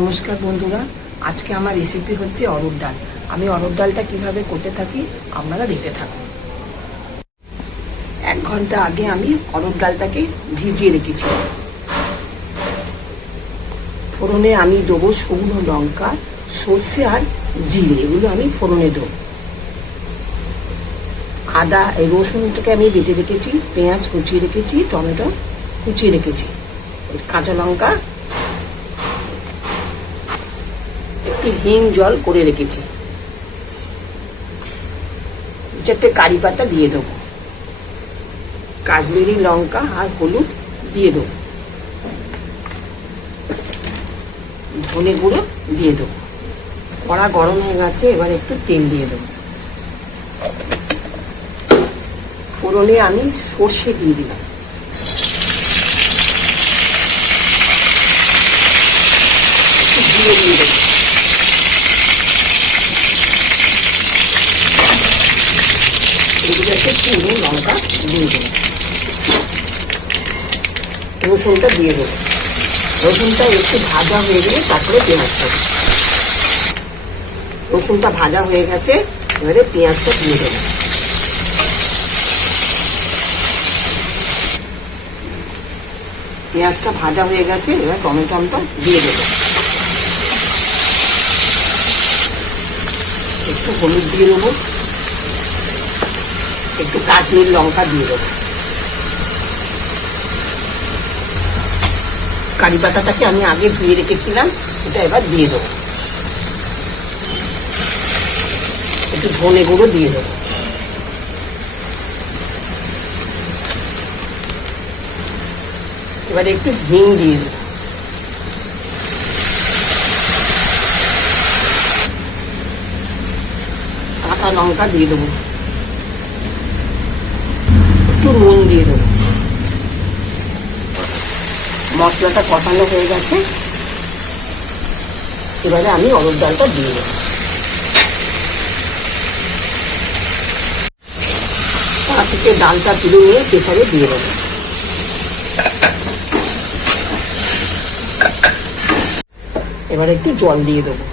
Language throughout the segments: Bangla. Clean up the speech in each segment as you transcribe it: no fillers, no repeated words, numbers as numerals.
নমস্কার বন্ধুরা, আজকে আমার রেসিপি হচ্ছে অরহর ডাল। আমি অরহর ডালটা কিভাবে করতে থাকি আপনারা দেখতে থাকুন। 1 ঘন্টা আগে আমি অরহর ডালটাকে ভিজিয়ে রেখেছি। ফোড়নে আমি দেবো শুকনো লঙ্কা, সর্ষে আর জিরে, এগুলো আমি ফোড়নে দেবো। আদা রসুনটাকে আমি বেটে রেখেছি, পেঁয়াজ কুচিয়ে রেখেছি, টমেটো কুচিয়ে রেখেছি, কাঁচা লঙ্কা, একটু হিং জল করে রেখেছি, 4টে কারি পাতা দিয়ে দেবো, কাশ্মীরি লঙ্কা আর হলুদ দিয়ে দেবো, ধনে গুঁড়ো দিয়ে দেবো। কড়া গরম হয়ে গেছে, এবার একটু তেল দিয়ে দেবো। ফোড়নে আমি সর্ষে দিয়ে দিলাম, জিরে দিয়ে দেবো, চিনি লঙ্কা দিয়ে দেবো, রসুনটা দিয়ে দেবো। রসুনটা একটু ভাজা হয়ে গেলে তারপরে পেঁয়াজটা দেবো। রসুনটা ভাজা হয়ে গেছে, এবারে পেঁয়াজটা দিয়ে দেবো। পেঁয়াজটা ভাজা হয়ে গেছে, এবার টমেটোটা দিয়ে দেবো। একটু হলুদ দিয়ে দেবো, একটু কাশ্মীরি লঙ্কা দিয়ে দেবো। কারি পাতাটাকে আমি আগে ধুয়ে রেখেছিলাম, এটা এবার দিয়ে দেবো। একটু ধনে গুঁড়ো দিয়ে দেবো। এবারে একটু হিং দিয়ে দেবো। কাঁচা লঙ্কা দিয়ে দেবো, একটু নুন দিয়ে দেবো। মশলাটা কষানো হয়ে গেছে, এবারে আমি অরহর ডালটা দিয়ে দেবো। তার থেকে ডালটা তুলে নিয়ে প্রেসারে দিয়ে দেবো। এবারে একটু জল দিয়ে দেবো।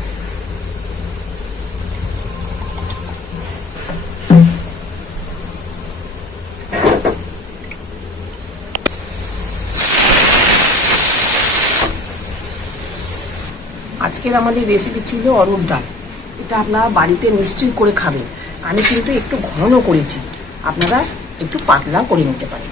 আজকের আমাদের রেসিপি ছিল অরহর ডাল। এটা আপনারা বাড়িতে নিশ্চয়ই করে খাবেন। আমি কিন্তু একটু ঘন করেছি, আপনারা একটু পাতলা করে নিতে পারেন।